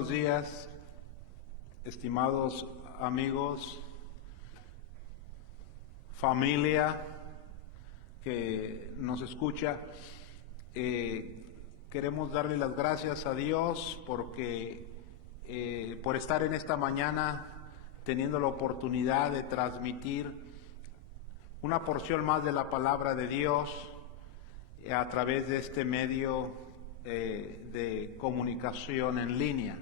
Buenos días, estimados amigos, familia que nos escucha. Queremos darle las gracias a Dios porque por estar en esta mañana teniendo la oportunidad de transmitir una porción más de la palabra de Dios a través de este medio de comunicación en línea.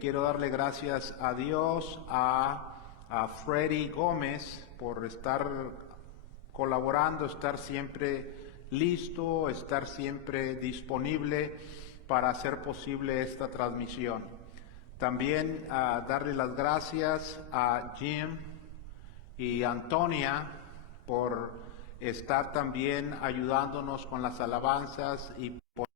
Quiero darle gracias a Dios, a Freddy Gómez por estar colaborando, estar siempre listo, estar siempre disponible para hacer posible esta transmisión. También darle las gracias a Jim y Antonia por estar también ayudándonos con las alabanzas y por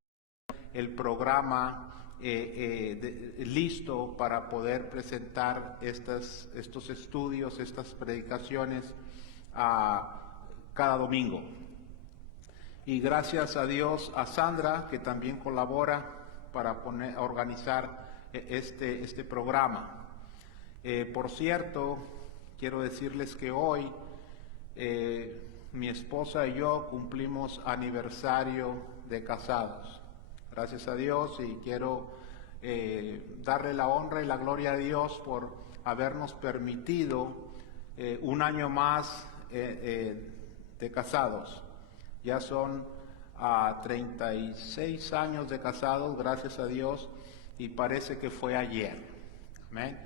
el programa listo para poder presentar estos estudios, estas predicaciones cada domingo. Y gracias a Dios a Sandra, que también colabora para organizar este programa. Por cierto, quiero decirles que hoy mi esposa y yo cumplimos aniversario de casados. Gracias a Dios, y quiero darle la honra y la gloria a Dios por habernos permitido un año más de casados. Ya son 36 años de casados, gracias a Dios, y parece que fue ayer. Amén.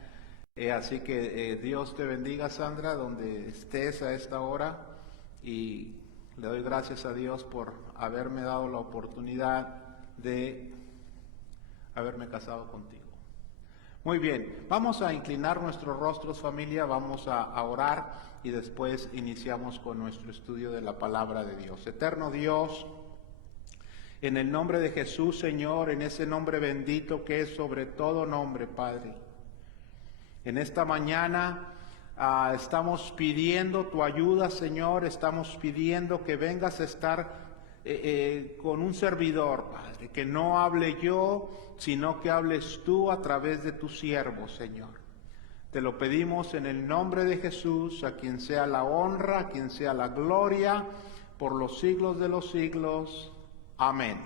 Así que Dios te bendiga, Sandra, donde estés a esta hora, y le doy gracias a Dios por haberme dado la oportunidad de haberme casado contigo. Muy bien, vamos a inclinar nuestros rostros, familia, vamos a orar y después iniciamos con nuestro estudio de la palabra de Dios. Eterno Dios, en el nombre de Jesús, Señor, en ese nombre bendito que es sobre todo nombre, Padre, en esta mañana estamos pidiendo tu ayuda, Señor, estamos pidiendo que vengas a estar con un servidor, Padre, que no hable yo, sino que hables tú a través de tu siervo, Señor. Te lo pedimos en el nombre de Jesús, a quien sea la honra, a quien sea la gloria, por los siglos de los siglos. Amén.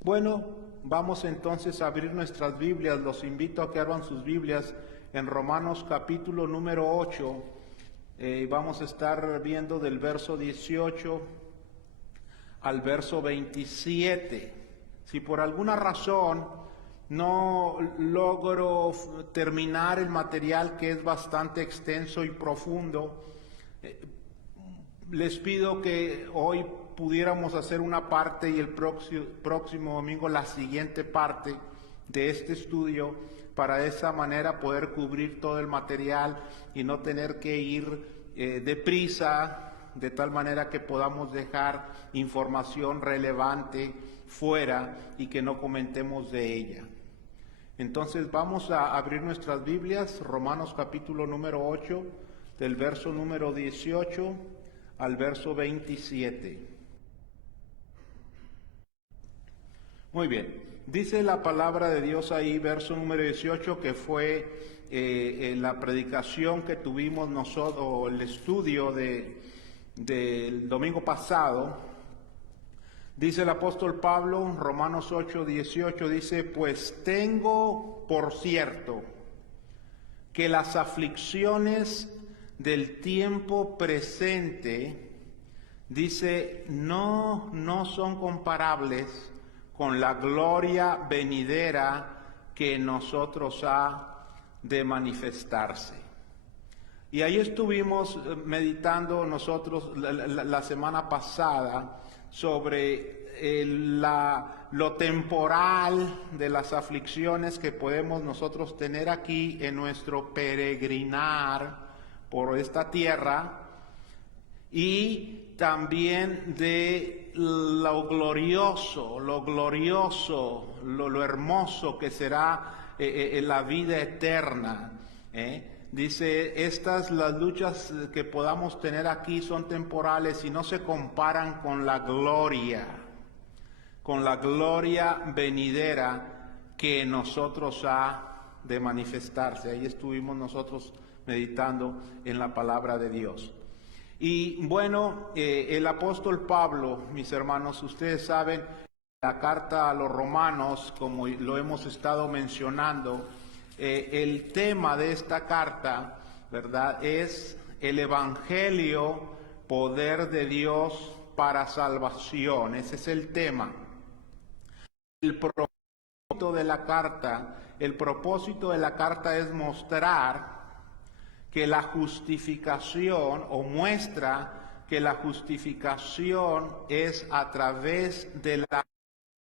Bueno, vamos entonces a abrir nuestras Biblias. Los invito a que abran sus Biblias en Romanos capítulo número 8. Vamos a estar viendo del verso 18 al verso 27. Si por alguna razón no logro terminar el material, que es bastante extenso y profundo, les pido que hoy pudiéramos hacer una parte y el próximo domingo la siguiente parte de este estudio, para de esa manera poder cubrir todo el material y no tener que ir deprisa, de tal manera que podamos dejar información relevante fuera y que no comentemos de ella. Entonces vamos a abrir nuestras Biblias, Romanos capítulo número 8, del verso número 18 al verso 27. Muy bien, dice la palabra de Dios ahí, verso número 18, que fue la predicación que tuvimos nosotros, o el estudio del domingo pasado. Dice el apóstol Pablo, Romanos 8, 18, dice: pues tengo por cierto que las aflicciones del tiempo presente, dice, no son comparables con la gloria venidera que en nosotros ha de manifestarse. Y ahí estuvimos meditando nosotros la semana pasada sobre lo temporal de las aflicciones que podemos nosotros tener aquí en nuestro peregrinar por esta tierra, y también de lo glorioso, lo hermoso que será la vida eterna. Dice, las luchas que podamos tener aquí son temporales y no se comparan con la gloria venidera que en nosotros ha de manifestarse. Ahí estuvimos nosotros meditando en la palabra de Dios. Y bueno, el apóstol Pablo, mis hermanos, ustedes saben, la carta a los romanos, como lo hemos estado mencionando, el tema de esta carta, ¿verdad?, es el evangelio, poder de Dios para salvación. Ese es el tema. El propósito de la carta es mostrar que la justificación, o muestra que la justificación es a través de la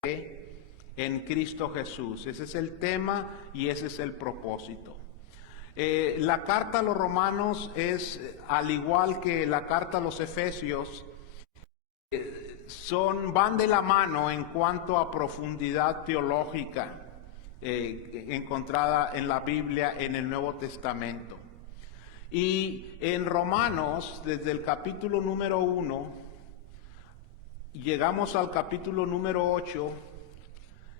fe en Cristo Jesús. Ese es el tema y ese es el propósito. La carta a los romanos es, al igual que la carta a los efesios, van de la mano en cuanto a profundidad teológica encontrada en la Biblia en el Nuevo Testamento. Y en Romanos, desde el capítulo número 1, llegamos al capítulo número 8,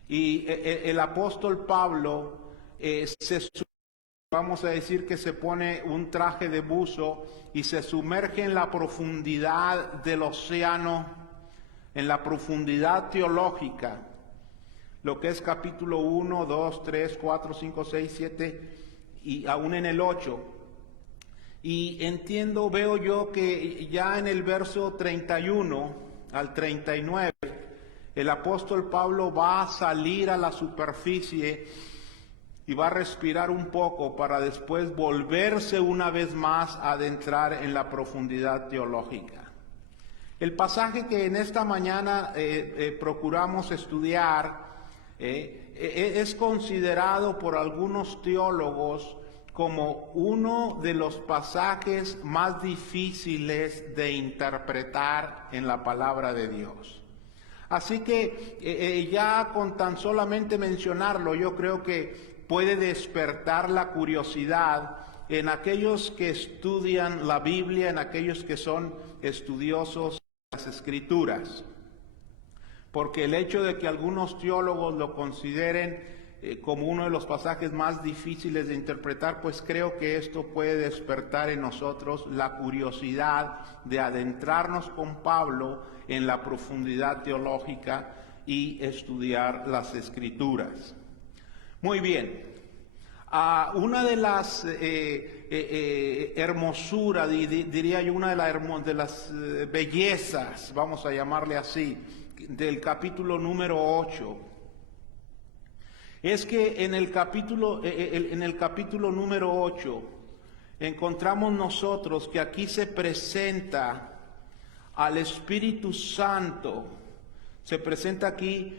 y el apóstol Pablo vamos a decir que se pone un traje de buzo y se sumerge en la profundidad del océano, en la profundidad teológica, lo que es capítulo 1, 2, 3, 4, 5, 6, 7 y aún en el 8. Y veo yo que ya en el verso 31 al 39, el apóstol Pablo va a salir a la superficie y va a respirar un poco para después volverse una vez más a adentrar en la profundidad teológica. El pasaje que en esta mañana procuramos estudiar es considerado por algunos teólogos como uno de los pasajes más difíciles de interpretar en la palabra de Dios. Así que ya con tan solamente mencionarlo, yo creo que puede despertar la curiosidad en aquellos que estudian la Biblia, en aquellos que son estudiosos de las Escrituras. Porque el hecho de que algunos teólogos lo consideren como uno de los pasajes más difíciles de interpretar, pues creo que esto puede despertar en nosotros la curiosidad de adentrarnos con Pablo en la profundidad teológica y estudiar las Escrituras. Muy bien, una de las hermosuras, diría yo, una de las bellezas, vamos a llamarle así, del capítulo número 8, es que en el capítulo número 8 encontramos nosotros que aquí se presenta al Espíritu Santo, se presenta aquí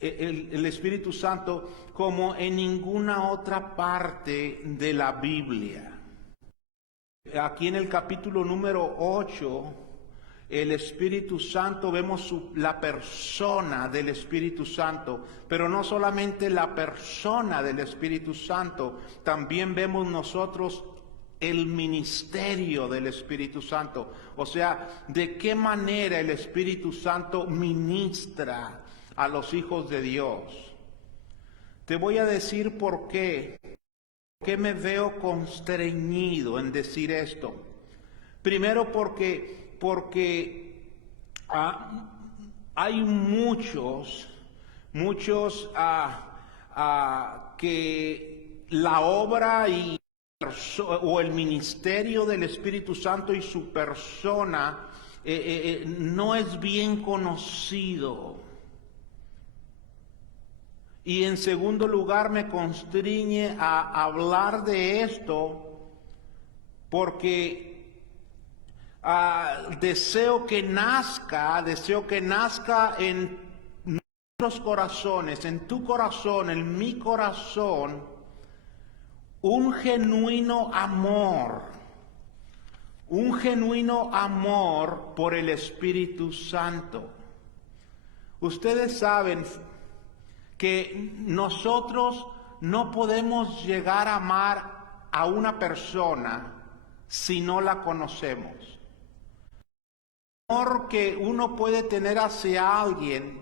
el Espíritu Santo como en ninguna otra parte de la Biblia. Aquí en el capítulo número 8, el Espíritu Santo, vemos la persona del Espíritu Santo, pero no solamente la persona del Espíritu Santo, también vemos nosotros el ministerio del Espíritu Santo. O sea, de qué manera el Espíritu Santo ministra a los hijos de Dios. Te voy a decir por qué me veo constreñido en decir esto. Primero porque hay muchos que la obra o el ministerio del Espíritu Santo y su persona no es bien conocido. Y en segundo lugar me constriñe a hablar de esto porque deseo que nazca en nuestros corazones, en tu corazón, en mi corazón, un genuino amor por el Espíritu Santo. Ustedes saben que nosotros no podemos llegar a amar a una persona si no la conocemos. El amor que uno puede tener hacia alguien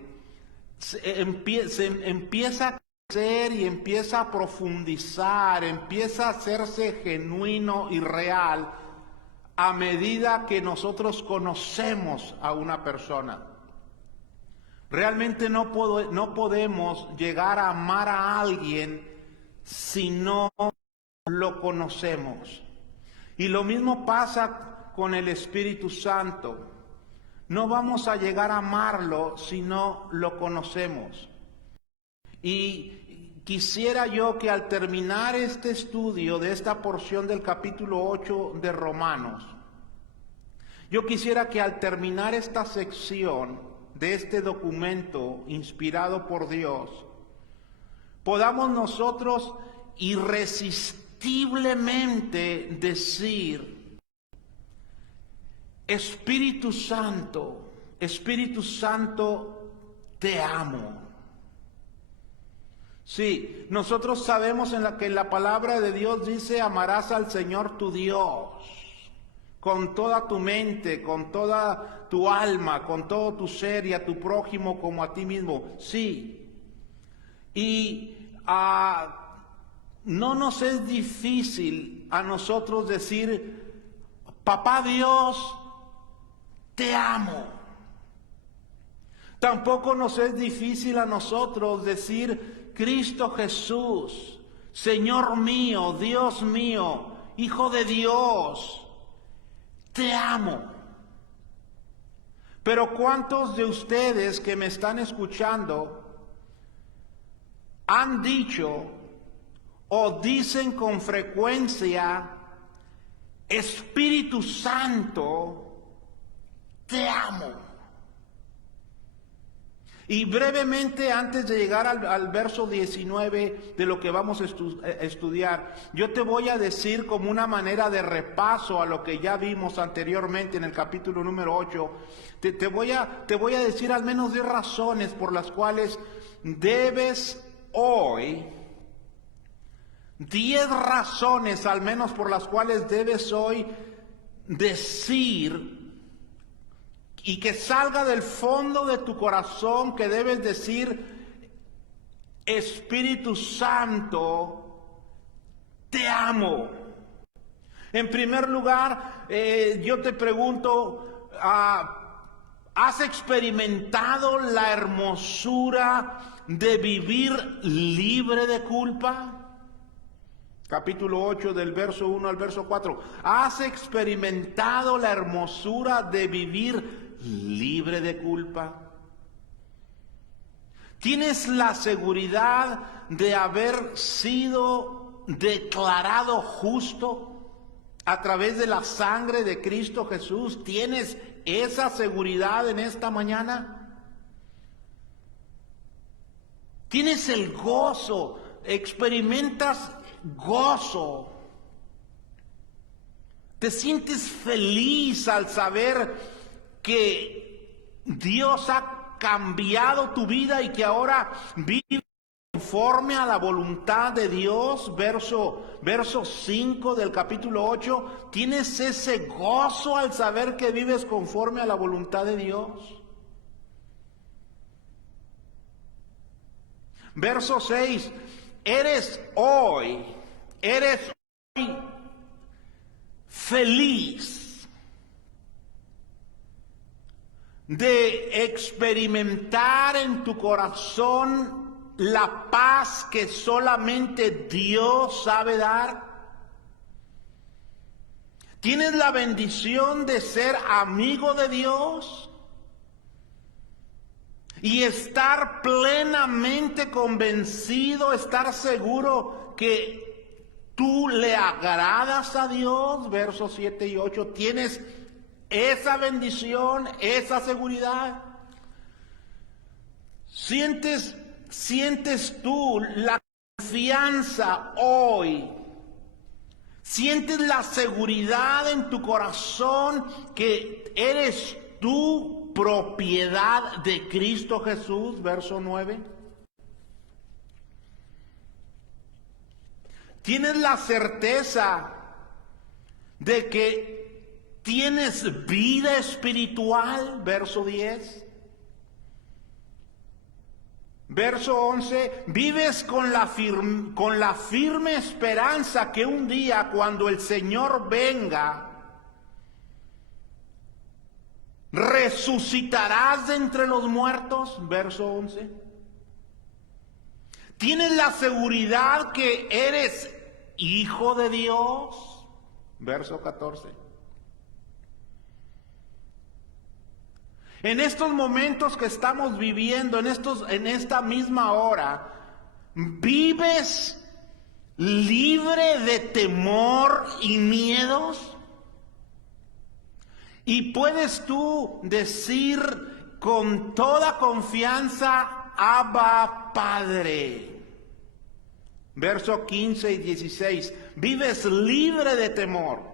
se empieza a crecer y empieza a profundizar, empieza a hacerse genuino y real a medida que nosotros conocemos a una persona. Realmente no podemos llegar a amar a alguien si no lo conocemos. Y lo mismo pasa con el Espíritu Santo. No vamos a llegar a amarlo si no lo conocemos. Y quisiera yo que al terminar este estudio de esta porción del capítulo 8 de Romanos, yo quisiera que al terminar esta sección de este documento inspirado por Dios, podamos nosotros irresistiblemente decir: Espíritu Santo, te amo. Sí, nosotros sabemos que en la palabra de Dios dice: amarás al Señor tu Dios con toda tu mente, con toda tu alma, con todo tu ser, y a tu prójimo como a ti mismo. Sí. Y no nos es difícil a nosotros decir: Papá Dios, te amo. Tampoco nos es difícil a nosotros decir: Cristo Jesús, Señor mío, Dios mío, Hijo de Dios, te amo. Pero ¿cuántos de ustedes que me están escuchando han dicho o dicen con frecuencia: Espíritu Santo, te amo? Y brevemente, antes de llegar al verso 19 de lo que vamos a estudiar, yo te voy a decir como una manera de repaso a lo que ya vimos anteriormente en el capítulo número 8, te voy a decir al menos 10 razones por las cuales debes hoy, 10 razones al menos por las cuales debes hoy decir, y que salga del fondo de tu corazón, que debes decir: Espíritu Santo, te amo. En primer lugar, yo te pregunto, ¿has experimentado la hermosura de vivir libre de culpa? Capítulo 8 del verso 1 al verso 4. ¿Has experimentado la hermosura de vivir libre de culpa? ¿Tienes la seguridad de haber sido declarado justo a través de la sangre de Cristo Jesús? ¿Tienes esa seguridad en esta mañana? ¿Tienes el gozo? ¿Experimentas gozo? ¿Te sientes feliz al saber que Dios ha cambiado tu vida y que ahora vives conforme a la voluntad de Dios? Verso 5 del capítulo 8. ¿Tienes ese gozo al saber que vives conforme a la voluntad de Dios? Verso 6. Eres hoy feliz de experimentar en tu corazón la paz que solamente Dios sabe dar. ¿Tienes la bendición de ser amigo de Dios y estar plenamente convencido, estar seguro que tú le agradas a Dios? Versos 7 y 8. ¿Tienes esa bendición, esa seguridad? ¿Sientes tú la confianza hoy? ¿Sientes la seguridad en tu corazón que eres tú propiedad de Cristo Jesús? Verso 9. ¿Tienes la certeza de que tienes vida espiritual? Verso 10. Verso 11, vives con la firme esperanza que un día cuando el Señor venga, resucitarás de entre los muertos. Verso 11. Tienes la seguridad que eres hijo de Dios. Verso 14. En estos momentos que estamos viviendo, en esta misma hora, ¿vives libre de temor y miedos? Y puedes tú decir con toda confianza, Abba Padre. Verso 15 y 16, vives libre de temor.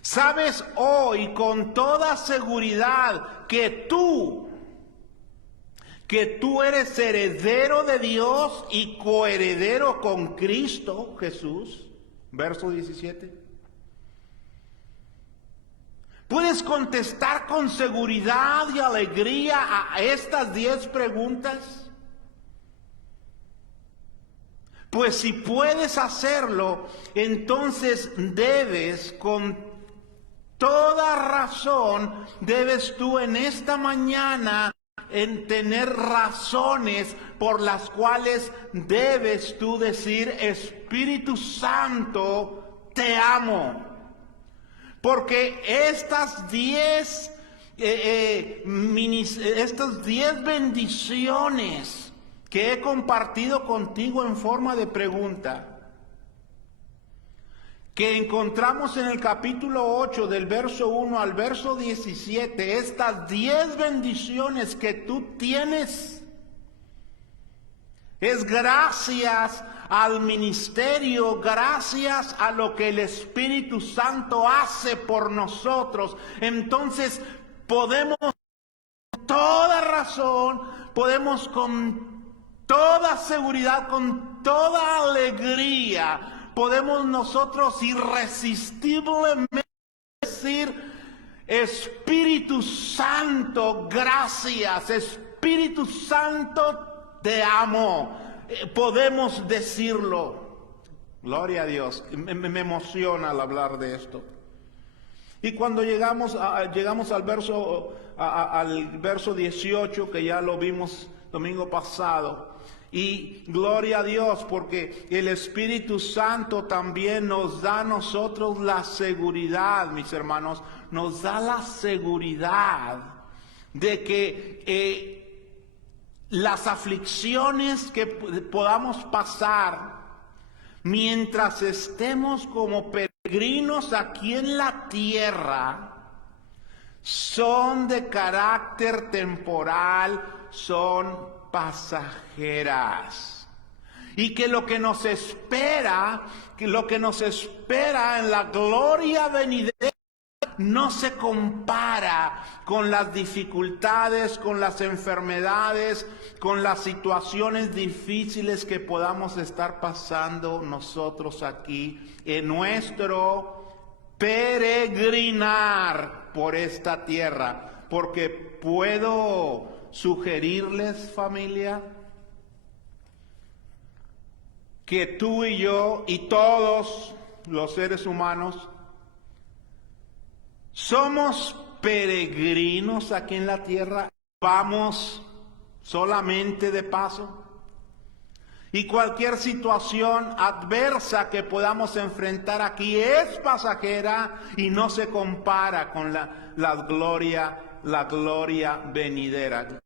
Sabes hoy con toda seguridad que tú eres heredero de Dios y coheredero con Cristo Jesús. Verso 17. ¿Puedes contestar con seguridad y alegría a estas 10 preguntas? Pues si puedes hacerlo, entonces con toda razón, debes tú en esta mañana tener razones por las cuales debes tú decir, Espíritu Santo, te amo. Porque estas 10 bendiciones que he compartido contigo en forma de pregunta, que encontramos en el capítulo 8 del verso 1 al verso 17, estas 10 bendiciones que tú tienes, es gracias al ministerio, gracias a lo que el Espíritu Santo hace por nosotros. Entonces podemos con toda razón, podemos con toda seguridad, con toda alegría, podemos nosotros irresistiblemente decir, Espíritu Santo, gracias, Espíritu Santo, te amo. Podemos decirlo. Gloria a Dios. Me emociona al hablar de esto. Y cuando llegamos al verso 18, que ya lo vimos domingo pasado, y gloria a Dios, porque el Espíritu Santo también nos da a nosotros la seguridad, mis hermanos, nos da la seguridad de que las aflicciones que podamos pasar mientras estemos como peregrinos aquí en la tierra son de carácter temporal, son pasajeras, y que lo que nos espera en la gloria venidera no se compara con las dificultades, con las enfermedades, con las situaciones difíciles que podamos estar pasando nosotros aquí en nuestro peregrinar por esta tierra. Porque puedo sugerirles, familia, que tú y yo y todos los seres humanos somos peregrinos aquí en la tierra, vamos solamente de paso. Y cualquier situación adversa que podamos enfrentar aquí es pasajera y no se compara con la gloria venidera.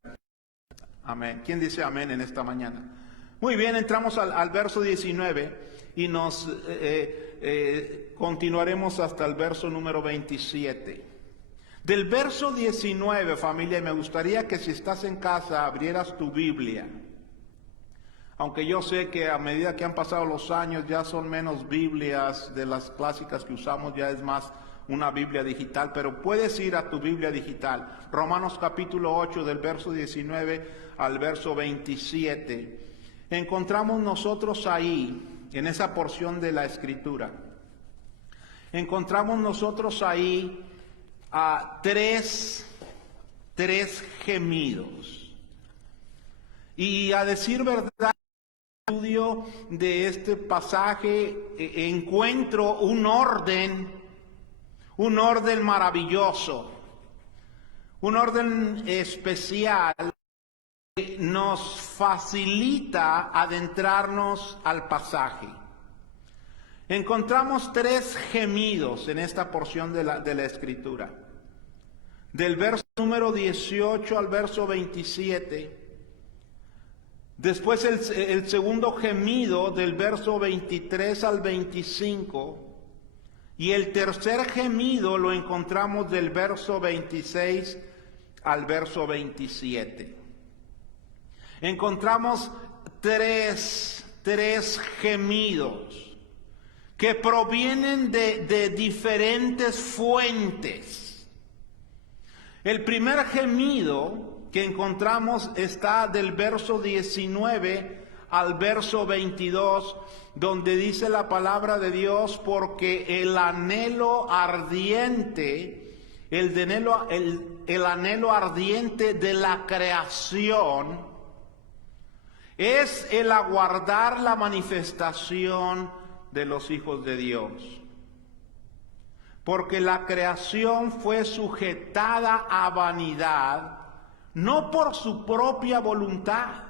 Amén. ¿Quién dice amén en esta mañana? Muy bien, entramos al verso 19 y nos continuaremos hasta el verso número 27. Del verso 19, familia, me gustaría que si estás en casa abrieras tu Biblia. Aunque yo sé que a medida que han pasado los años ya son menos Biblias de las clásicas que usamos, ya es más una Biblia digital, pero puedes ir a tu Biblia digital. Romanos capítulo 8 del verso 19 al verso 27. Encontramos nosotros ahí, en esa porción de la Escritura, encontramos nosotros ahí tres gemidos. Y a decir verdad, estudio de este pasaje encuentro un orden maravilloso, un orden especial que nos facilita adentrarnos al pasaje. Encontramos 3 gemidos en esta porción de la Escritura. Del verso número 18 al verso 27. Después el segundo gemido del verso 23 al 25. Y el tercer gemido lo encontramos del verso 26 al verso 27. Encontramos tres gemidos que provienen de diferentes fuentes. El primer gemido que encontramos está del verso 19 al verso 22, donde dice la palabra de Dios: porque el anhelo ardiente, el anhelo ardiente de la creación es el aguardar la manifestación de los hijos de Dios. Porque la creación fue sujetada a vanidad, no por su propia voluntad,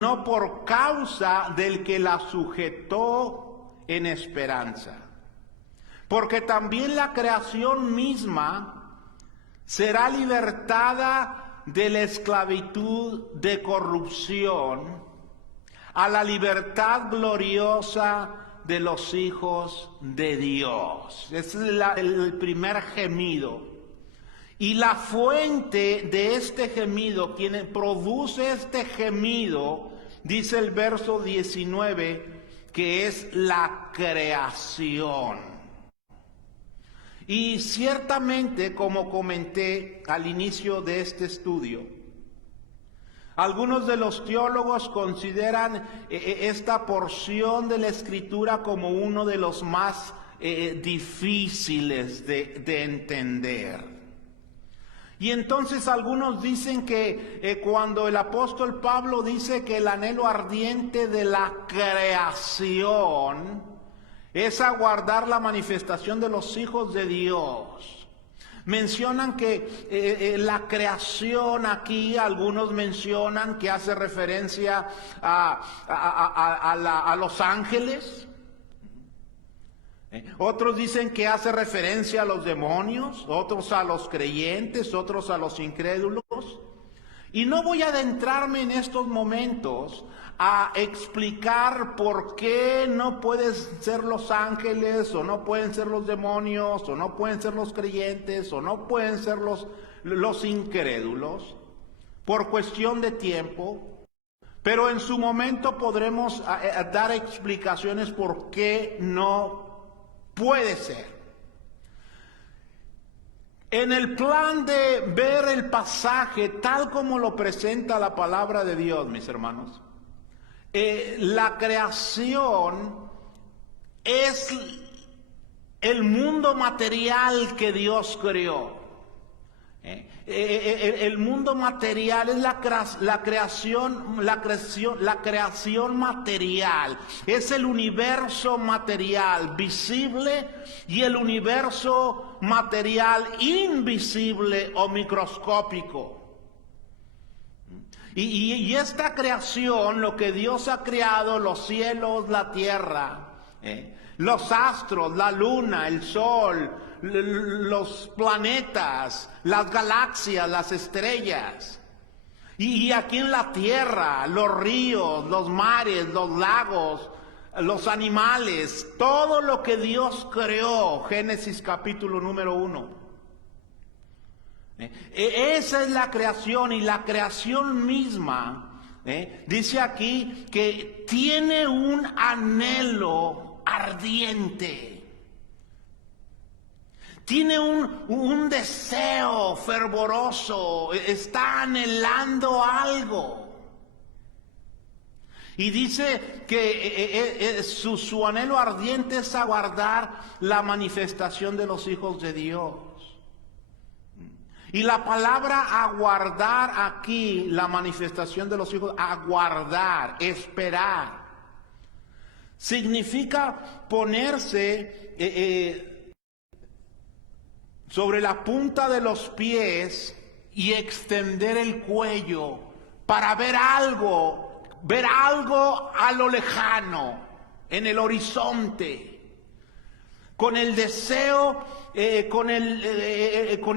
no por causa del que la sujetó en esperanza. Porque también la creación misma será libertada de la esclavitud de corrupción a la libertad gloriosa de los hijos de Dios. Ese es el primer gemido. Y la fuente de este gemido, quien produce este gemido, dice el verso 19, que es la creación. Y ciertamente, como comenté al inicio de este estudio, algunos de los teólogos consideran esta porción de la Escritura como uno de los más difíciles de entender. Y entonces algunos dicen que cuando el apóstol Pablo dice que el anhelo ardiente de la creación es aguardar la manifestación de los hijos de Dios, mencionan que la creación aquí, algunos mencionan que hace referencia a los ángeles. Otros dicen que hace referencia a los demonios, otros a los creyentes, otros a los incrédulos. Y no voy a adentrarme en estos momentos a explicar por qué no pueden ser los ángeles, o no pueden ser los demonios, o no pueden ser los creyentes, o no pueden ser los incrédulos, por cuestión de tiempo. Pero en su momento podremos dar explicaciones por qué no puede ser. En el plan de ver el pasaje tal como lo presenta la palabra de Dios, mis hermanos, la creación es el mundo material que Dios creó. El mundo material es la creación material, es el universo material visible y el universo material invisible o microscópico. Y esta creación, lo que Dios ha creado, los cielos, la tierra, los astros, la luna, el sol, los planetas, las galaxias, las estrellas. Y aquí en la tierra, los ríos, los mares, los lagos, los animales, todo lo que Dios creó, Génesis capítulo número 1. Esa es la creación, y la creación misma, dice aquí que tiene un anhelo ardiente. Tiene un deseo fervoroso, está anhelando algo. Y dice que su anhelo ardiente es aguardar la manifestación de los hijos de Dios. Y la palabra aguardar aquí, la manifestación de los hijos, aguardar, esperar, significa ponerse sobre la punta de los pies y extender el cuello para ver algo a lo lejano, en el horizonte, con el deseo, con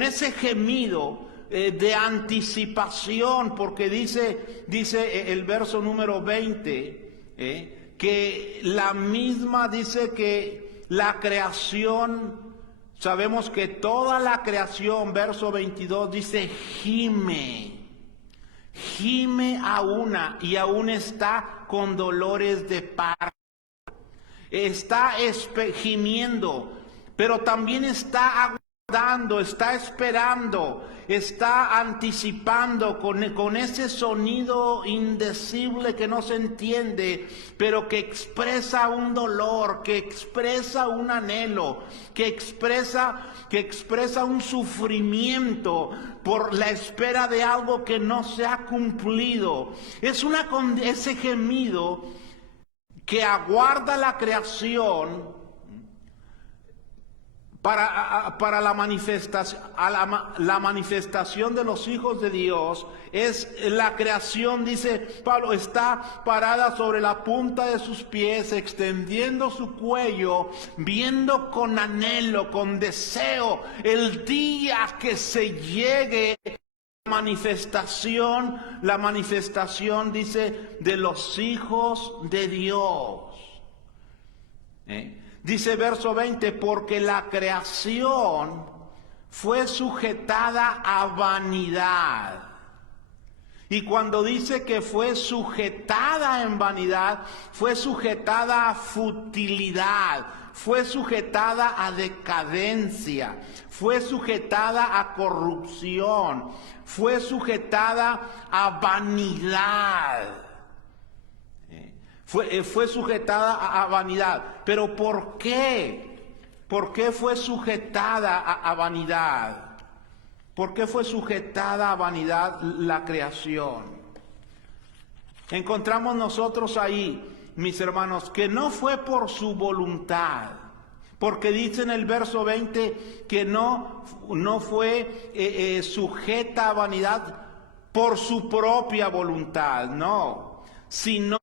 ese gemido de anticipación, porque dice el verso número 20, que la misma dice que la creación, sabemos que toda la creación, verso 22, dice gime a una, y aún está con dolores de parto. Está gimiendo, pero también está aguardando, está esperando, está anticipando con ese sonido indecible que no se entiende, pero que expresa un dolor, que expresa un anhelo, que expresa un sufrimiento por la espera de algo que no se ha cumplido. Ese gemido que aguarda la creación para la manifestación, la manifestación de los hijos de Dios. Es la creación, dice Pablo, está parada sobre la punta de sus pies, extendiendo su cuello, viendo con anhelo, con deseo, el día que se llegue la manifestación, dice, de los hijos de Dios. Dice verso 20, porque la creación fue sujetada a vanidad. Y cuando dice que fue sujetada en vanidad, fue sujetada a futilidad, fue sujetada a decadencia, fue sujetada a corrupción, fue sujetada a vanidad. Fue sujetada a vanidad. ¿Pero por qué? ¿Por qué fue sujetada a vanidad? ¿Por qué fue sujetada a vanidad la creación? Encontramos nosotros ahí, mis hermanos, que no fue por su voluntad, porque dice en el verso 20 que no fue sujeta a vanidad por su propia voluntad, no, sino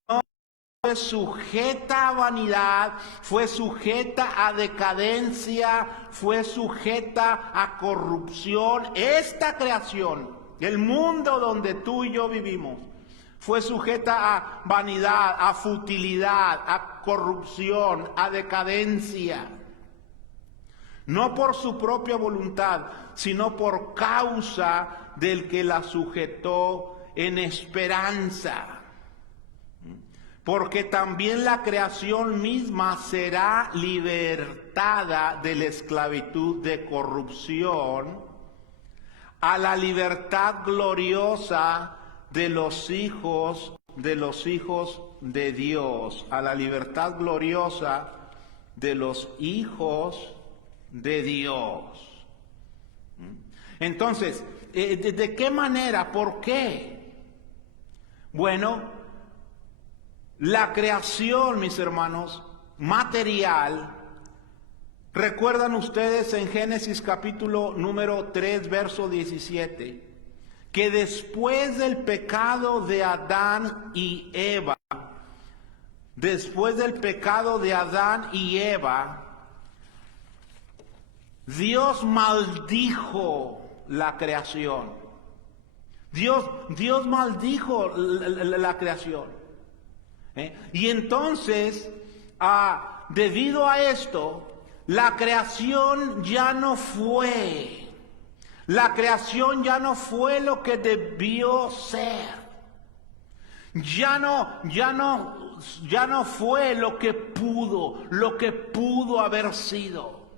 fue sujeta a vanidad, fue sujeta a decadencia, fue sujeta a corrupción. Esta creación, el mundo donde tú y yo vivimos, fue sujeta a vanidad, a futilidad, a corrupción, a decadencia. No por su propia voluntad, sino por causa del que la sujetó en esperanza. Porque también la creación misma será libertada de la esclavitud de corrupción a la libertad gloriosa de los hijos de Dios, a la libertad gloriosa de los hijos de Dios. Entonces, ¿de qué manera? ¿Por qué? Bueno, la creación, mis hermanos, material, recuerdan ustedes en Génesis capítulo número 3, verso 17, que después del pecado de Adán y Eva, Dios maldijo la creación. Dios maldijo la creación. Y entonces, debido a esto, la creación ya no fue. La creación ya no fue lo que debió ser. Ya no fue lo que pudo haber sido.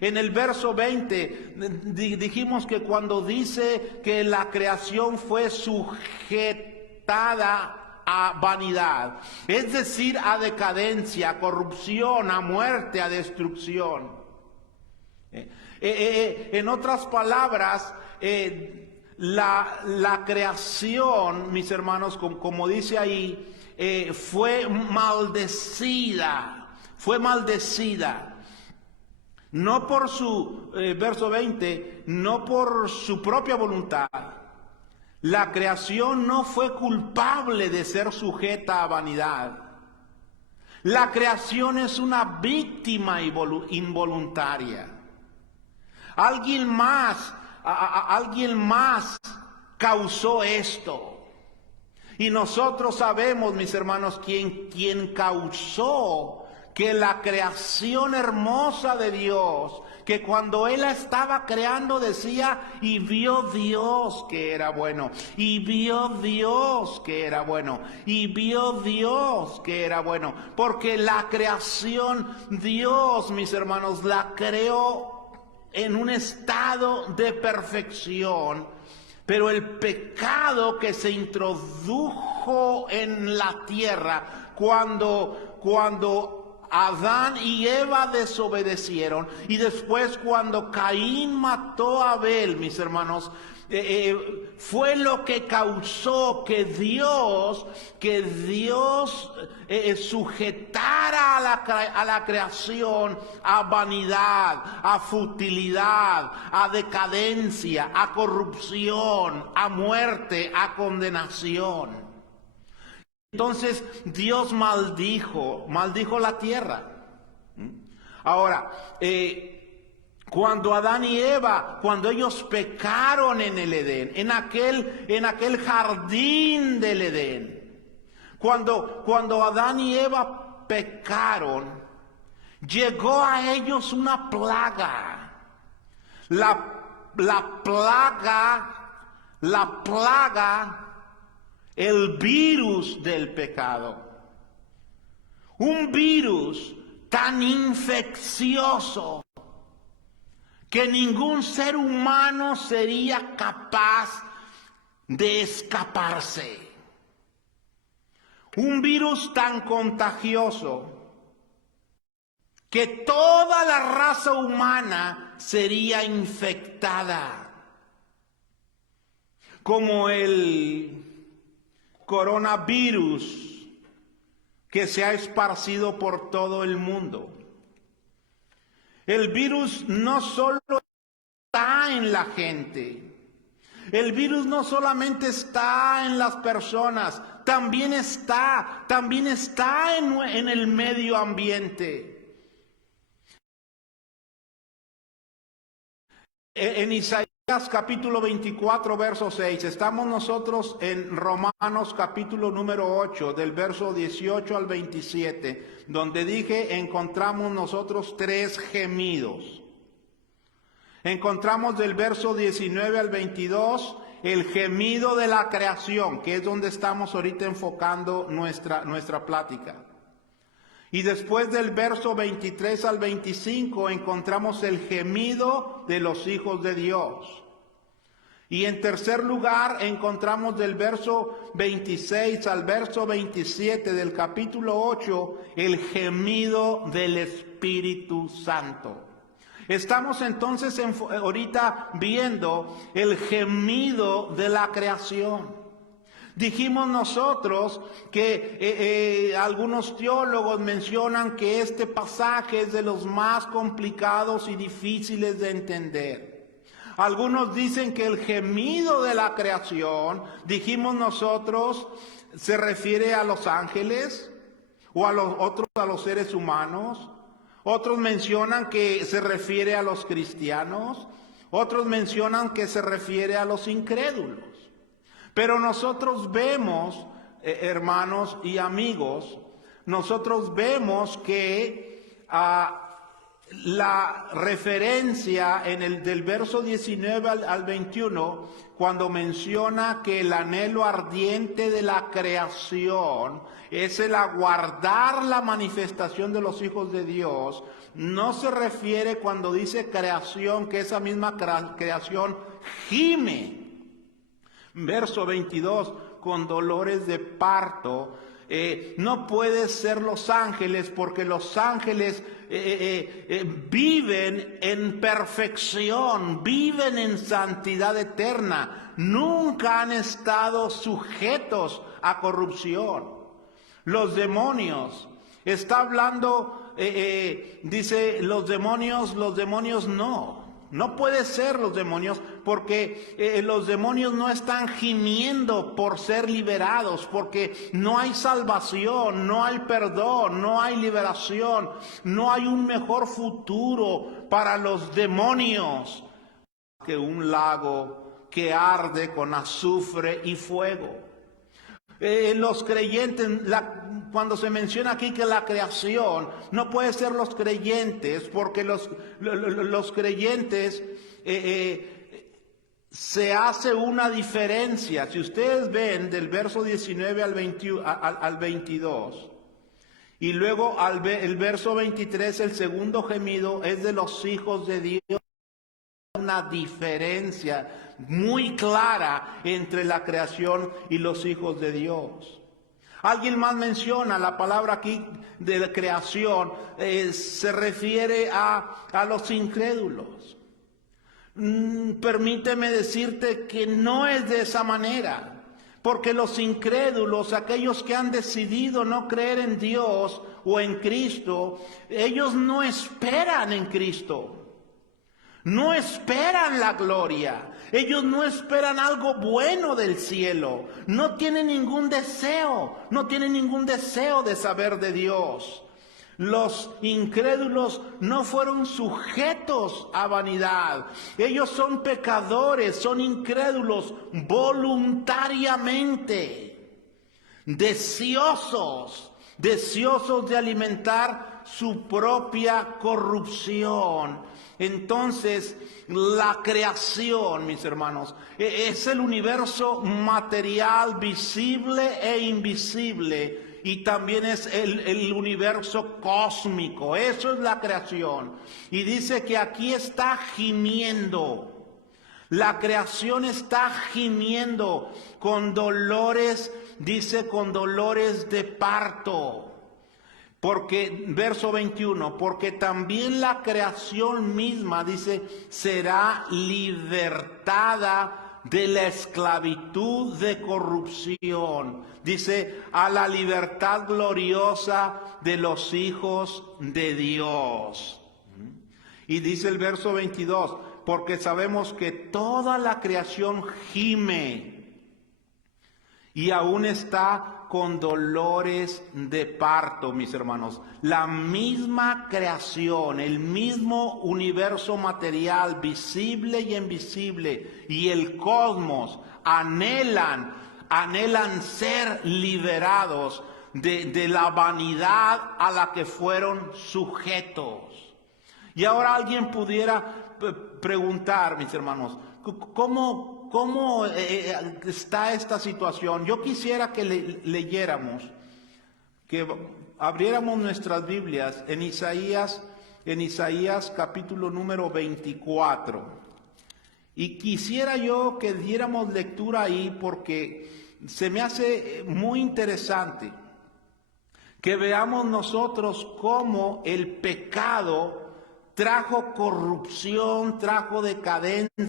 En el verso 20 dijimos que cuando dice que la creación fue sujetada a vanidad, es decir, a decadencia, a corrupción, a muerte, a destrucción. En otras palabras, la creación, mis hermanos, como dice ahí, fue maldecida, no por su, verso 20, no por su propia voluntad. La creación no fue culpable de ser sujeta a vanidad. La creación es una víctima involuntaria. Alguien más causó esto. Y nosotros sabemos, mis hermanos, quién causó que la creación hermosa de Dios, que cuando Él la estaba creando decía, y vio Dios que era bueno, y vio Dios que era bueno, y vio Dios que era bueno. Porque la creación, Dios, mis hermanos, la creó en un estado de perfección. Pero el pecado que se introdujo en la tierra cuando Adán y Eva desobedecieron, y después cuando Caín mató a Abel, mis hermanos, fue lo que causó que Dios sujetara a la creación a vanidad, a futilidad, a decadencia, a corrupción, a muerte, a condenación. Entonces Dios maldijo la tierra. Ahora, cuando Adán y Eva, cuando ellos pecaron en el Edén, en aquel jardín del Edén, cuando Adán y Eva pecaron, llegó a ellos una plaga. La plaga, el virus del pecado. Un virus tan infeccioso que ningún ser humano sería capaz de escaparse. Un virus tan contagioso que toda la raza humana sería infectada, como el coronavirus que se ha esparcido por todo el mundo. El virus no solo está en la gente, el virus no solamente está en las personas, también está en el medio ambiente. En Isaías capítulo 24, verso 6, estamos nosotros en Romanos capítulo número 8, del verso 18 al 27, donde dije, encontramos nosotros 3 gemidos. Encontramos del verso 19 al 22 el gemido de la creación, que es donde estamos ahorita enfocando nuestra plática. Y después del verso 23 al 25 encontramos el gemido de los hijos de Dios. Y en tercer lugar encontramos del verso 26 al verso 27 del capítulo 8 el gemido del Espíritu Santo. Estamos entonces ahorita viendo el gemido de la creación. Dijimos nosotros que algunos teólogos mencionan que este pasaje es de los más complicados y difíciles de entender. Algunos dicen que el gemido de la creación, dijimos nosotros, se refiere a los ángeles o a los seres humanos. Otros mencionan que se refiere a los cristianos. Otros mencionan que se refiere a los incrédulos. Pero nosotros vemos, hermanos y amigos, nosotros vemos que la referencia del verso 19 al 21, cuando menciona que el anhelo ardiente de la creación es el aguardar la manifestación de los hijos de Dios, no se refiere cuando dice creación, que esa misma creación gime. Verso 22, con dolores de parto, No puede ser los ángeles, porque los ángeles viven en perfección, viven en santidad eterna, nunca han estado sujetos a corrupción. Los demonios, está hablando, dice los demonios no puede ser los demonios, porque los demonios no están gimiendo por ser liberados, porque no hay salvación, no hay perdón, no hay liberación, no hay un mejor futuro para los demonios que un lago que arde con azufre y fuego. Los creyentes, cuando se menciona aquí que la creación, no puede ser los creyentes, porque los creyentes se hace una diferencia. Si ustedes ven del verso 19 al 22, y luego el verso 23, el segundo gemido es de los hijos de Dios. Una diferencia muy clara entre la creación y los hijos de Dios. Alguien más menciona la palabra aquí de creación, se refiere a los incrédulos. Permíteme decirte que no es de esa manera, porque los incrédulos, aquellos que han decidido no creer en Dios o en Cristo, ellos no esperan en Cristo. No esperan la gloria. Ellos no esperan algo bueno del cielo. No tienen ningún deseo. No tienen ningún deseo de saber de Dios. Los incrédulos no fueron sujetos a vanidad. Ellos son pecadores, son incrédulos voluntariamente. Deseosos de alimentar su propia corrupción. Entonces, la creación, mis hermanos, es el universo material visible e invisible, y también es el universo cósmico. Eso es la creación. Y dice que aquí está gimiendo. La creación está gimiendo con dolores, dice, con dolores de parto. Porque, verso 21, porque también la creación misma, dice, será libertada de la esclavitud de corrupción. Dice, a la libertad gloriosa de los hijos de Dios. Y dice el verso 22, porque sabemos que toda la creación gime y aún está con dolores de parto, mis hermanos. La misma creación, el mismo universo material, visible y invisible, y el cosmos anhelan ser liberados de la vanidad a la que fueron sujetos. Y ahora alguien pudiera preguntar, mis hermanos, ¿Cómo está esta situación? Yo quisiera que leyéramos, que abriéramos nuestras Biblias en Isaías capítulo número 24. Y quisiera yo que diéramos lectura ahí, porque se me hace muy interesante que veamos nosotros cómo el pecado trajo corrupción, trajo decadencia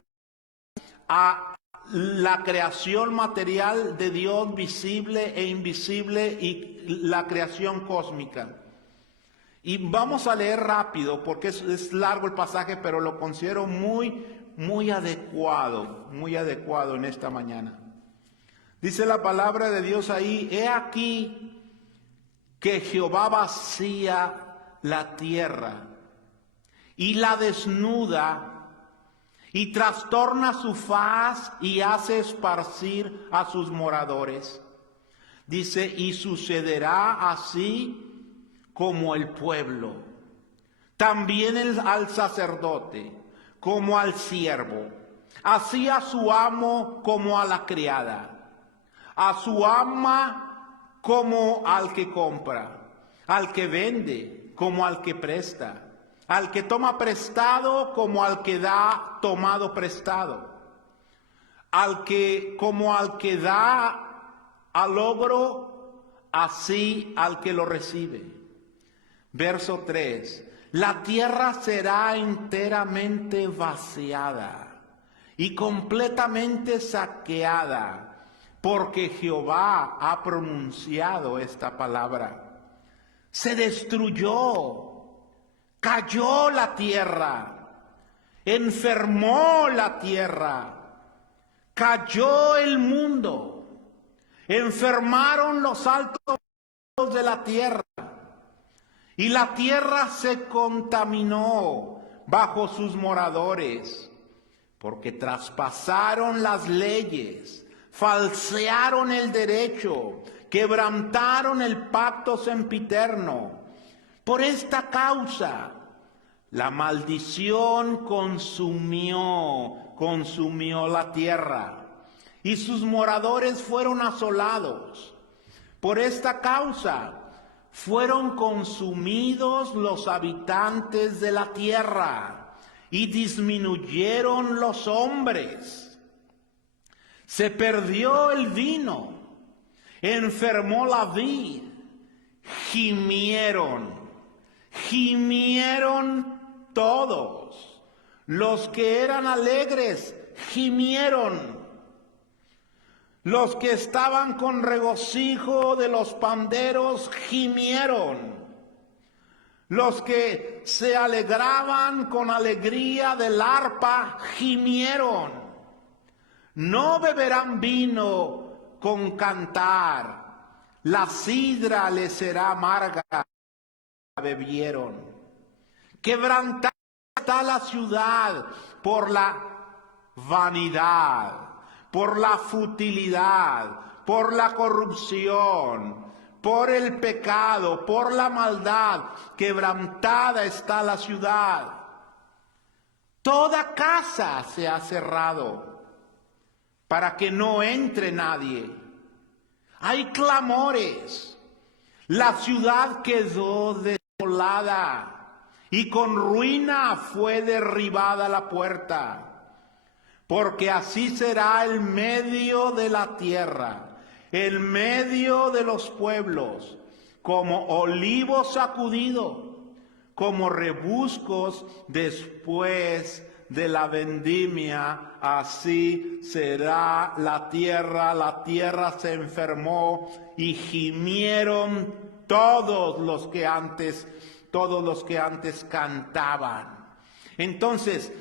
a la creación material de Dios, visible e invisible, y la creación cósmica. Y vamos a leer rápido porque es largo el pasaje, pero lo considero muy adecuado en esta mañana. Dice la palabra de Dios ahí: he aquí que Jehová vacía la tierra y la desnuda, y trastorna su faz y hace esparcir a sus moradores. Dice, y sucederá así como el pueblo, también al sacerdote, como al siervo, así a su amo como a la criada, a su ama como al que compra, al que vende como al que presta, al que toma prestado como al que da tomado prestado, como al que da al ogro, así al que lo recibe. Verso 3. La tierra será enteramente vaciada y completamente saqueada, porque Jehová ha pronunciado esta palabra. Se destruyó, cayó la tierra, enfermó la tierra, cayó el mundo, enfermaron los altos de la tierra, y la tierra se contaminó bajo sus moradores, porque traspasaron las leyes, falsearon el derecho, quebrantaron el pacto sempiterno. Por esta causa, la maldición consumió la tierra, y sus moradores fueron asolados. Por esta causa, fueron consumidos los habitantes de la tierra y disminuyeron los hombres. Se perdió el vino, enfermó la vid, gimieron todos. Los que eran alegres gimieron. Los que estaban con regocijo de los panderos gimieron. Los que se alegraban con alegría del arpa gimieron. No beberán vino con cantar, la sidra les será amarga, bebieron. Quebrantada está la ciudad por la vanidad, por la futilidad, por la corrupción, por el pecado, por la maldad. Quebrantada está la ciudad. Toda casa se ha cerrado para que no entre nadie. Hay clamores. La ciudad quedó desolada y con ruina fue derribada la puerta. Porque así será el medio de la tierra, el medio de los pueblos, como olivo sacudido, como rebuscos después de la vendimia. Así será la tierra se enfermó y gimieron todos los que antes cantaban. Entonces,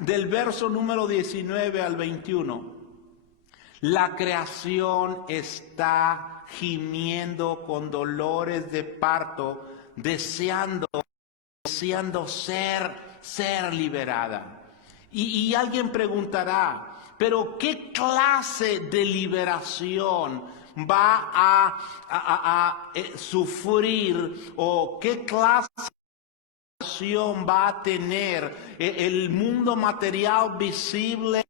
del verso número 19 al 21, la creación está gimiendo con dolores de parto, deseando ser liberada. Y alguien preguntará, ¿pero qué clase de liberación va a sufrir, o qué clase va a tener el mundo material visible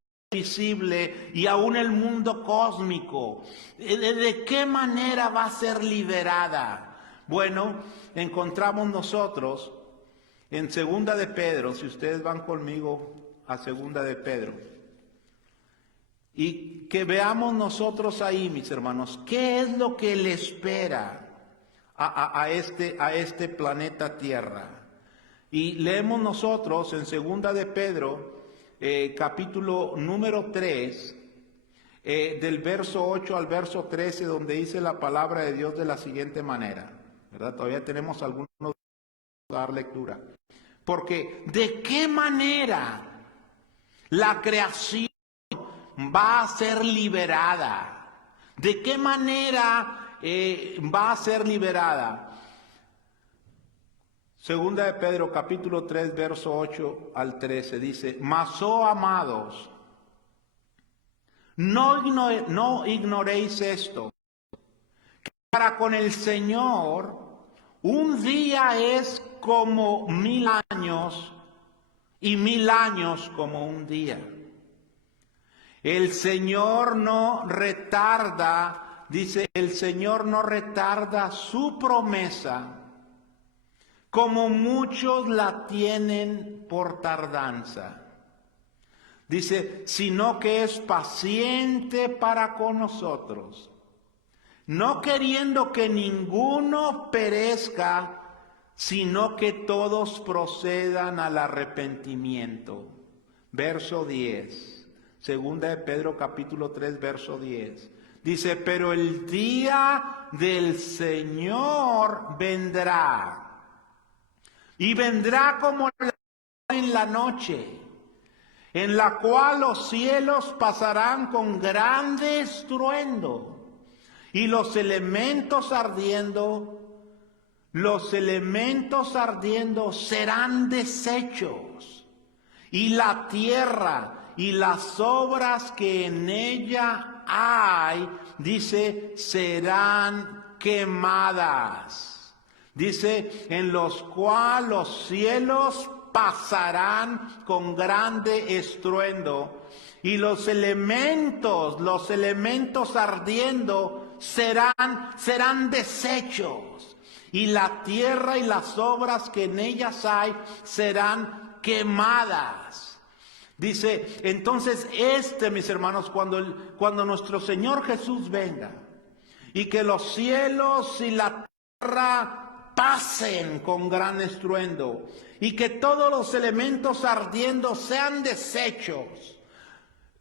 y aún el mundo cósmico? ¿De qué manera va a ser liberada? Bueno, encontramos nosotros en Segunda de Pedro, si ustedes van conmigo a Segunda de Pedro, y que veamos nosotros ahí, mis hermanos, qué es lo que le espera a este planeta Tierra. Y leemos nosotros en Segunda de Pedro, capítulo número 3, del verso 8 al verso 13, donde dice la palabra de Dios de la siguiente manera, ¿verdad? Todavía tenemos algunos a dar lectura. Porque ¿de qué manera la creación va a ser liberada? ¿De qué manera va a ser liberada? Segunda de Pedro, capítulo 3, verso 8 al 13, dice: Mas, oh amados, no ignoréis esto, que para con el Señor un día es como 1000 años, y 1000 años como un día. El Señor no retarda, dice, el Señor no retarda su promesa, como muchos la tienen por tardanza. Dice, sino que es paciente para con nosotros, no queriendo que ninguno perezca, sino que todos procedan al arrepentimiento. Verso 10, segunda de Pedro capítulo 3, verso 10. Dice, pero el día del Señor vendrá, y vendrá como en la noche, en la cual los cielos pasarán con grande estruendo, y los elementos ardiendo serán deshechos, y la tierra y las obras que en ella hay, dice, serán quemadas. Dice, en los cuales los cielos pasarán con grande estruendo, y los elementos ardiendo serán deshechos, y la tierra y las obras que en ellas hay serán quemadas. Dice, entonces mis hermanos, cuando nuestro Señor Jesús venga, y que los cielos y la tierra pasen con gran estruendo, y que todos los elementos ardiendo sean deshechos,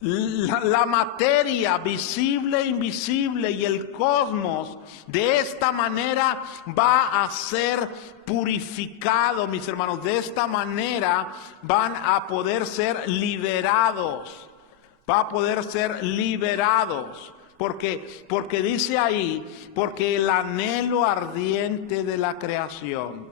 la materia visible e invisible y el cosmos de esta manera va a ser purificado, mis hermanos. De esta manera van a poder ser liberados. Porque dice ahí, porque el anhelo ardiente de la creación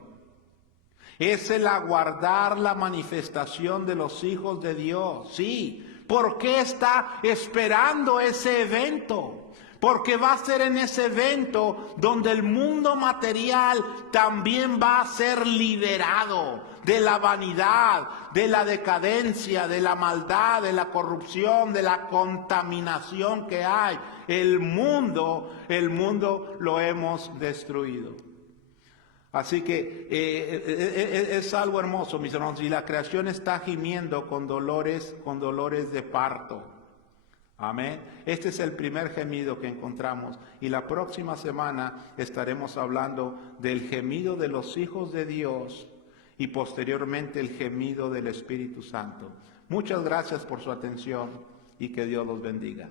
es el aguardar la manifestación de los hijos de Dios. Sí. ¿Por qué está esperando ese evento? Porque va a ser en ese evento donde el mundo material también va a ser liberado de la vanidad, de la decadencia, de la maldad, de la corrupción, de la contaminación que hay. El mundo lo hemos destruido. Así que es algo hermoso, mis hermanos, y la creación está gimiendo con dolores de parto. Amén. Este es el primer gemido que encontramos, y la próxima semana estaremos hablando del gemido de los hijos de Dios y posteriormente el gemido del Espíritu Santo. Muchas gracias por su atención y que Dios los bendiga.